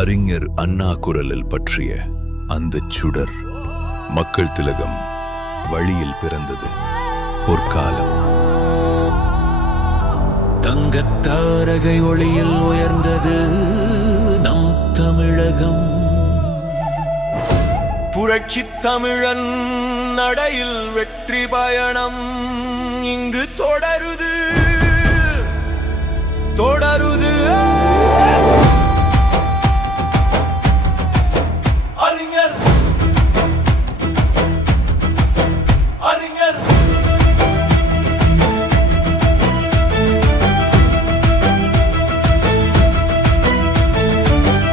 அறிஞர் அண்ணா குரலில் பற்றிய அந்த சுடர். மக்கள் திலகம் வழியில் பிறந்தது பொற்காலம். தங்கத்தாரகை ஒளியில் உயர்ந்தது நம் தமிழகம். புரட்சி தமிழன் நடையில் வெற்றி பயணம் இங்கு தொடருது தொடருது. அறிஞர் அறிஞர்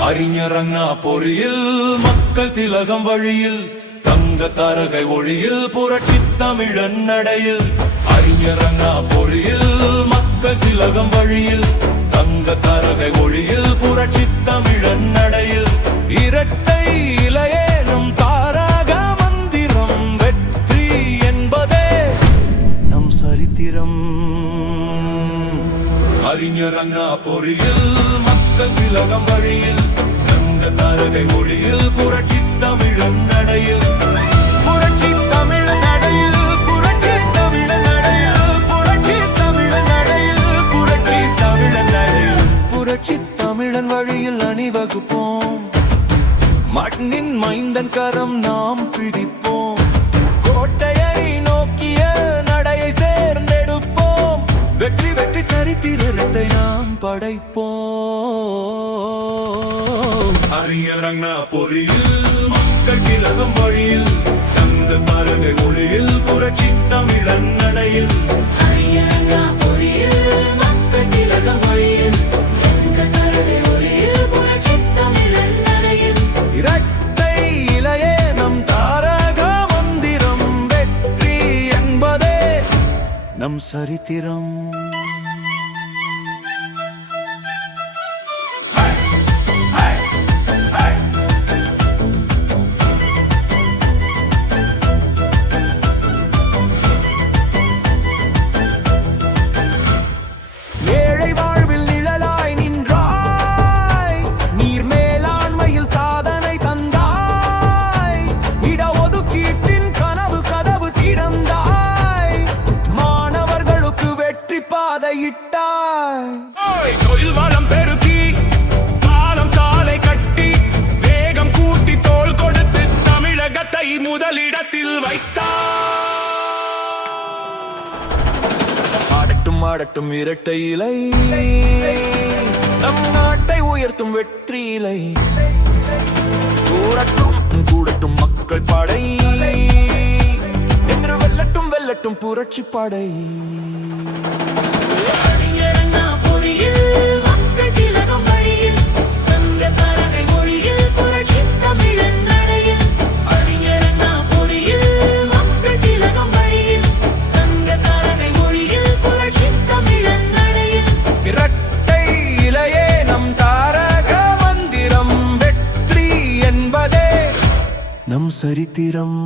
அறிஞர் அண்ணா பொறியில் மக்கள் திலகம் வழியில் தங்க தாரகை ஒளியில் புரட்சி தமிழன் நடையில். அறிஞர் அண்ணா பொறியில் மக்கள் திலகம் வழியில் தங்க தாரகை ஒளியில் புரட்சி தமிழன் நடையில். இரட்டை இலையேனும் தாரக மந்திரம் வெற்றி என்பதே நம் சரித்திரம். அறிஞர் அண்ணா பொறியில் மக்கள் திலகம் வழியில் தங்க தாரகை ஒளியில் புரட்சி தமிழன் நடையில். புரட்சி தமிழன் நடையில் புரட்சி தமிழன் நடையில் புரட்சி தமிழன் நடையில் புரட்சி தமிழன் நடையில். புரட்சி தமிழன் வழியில் அணிவகுப்போம், மண்ணின் மைந்தன் கரம் நாம் பிடிப்போம். கோட்டையை நோக்கிய நடையை சேர்ந்தெடுப்போம், வெற்றி வெற்றி சரித்திரத்தை நாம் படைப்போம். அறிஞர் அண்ணா பொறியில் மக்கள் திலகம் வழியில் தங்க தாரகை ஒளியில் புரட்சி தமிழன் நடையில். அறிஞர் அண்ணா பொறியில் மக்கள் திலகம் வழியில் தங்க தாரகை ஒளியில் புரட்சி தமிழன் நடையில். இரட்டை இலையே நம் தாரக மந்திரம் வெற்றி என்பதே நம் சரித்திரம். தொழில் வளம் பெருக்கி பாலம் சாலை கட்டி வேகம் கூட்டி தோள் கொடுத்து தமிழகத்தை முதலிடத்தில் வைத்தார். ஆடட்டும் ஆடட்டும் இரட்டை இலை நம் நாட்டை உயர்த்தும் வெற்றி இலை. கூடட்டும் கூடட்டும் மக்கள் படை என்று வெல்லட்டும் வெல்லட்டும் புரட்சி படை. அறிஞர் அண்ணா பொறியில் மக்கள் திலகம் வழியில் தங்க தாரகை ஒளியில் புரட்சி தமிழன் நடையில். அறிஞர் அண்ணா பொறியில் மக்கள் திலகம் வழியில் தங்க தாரகை ஒளியில் புரட்சி தமிழன் நடையில். இரட்டை இலையே நம் தாரக மந்திரம் வெற்றி என்பதே நம் சரித்திரம்.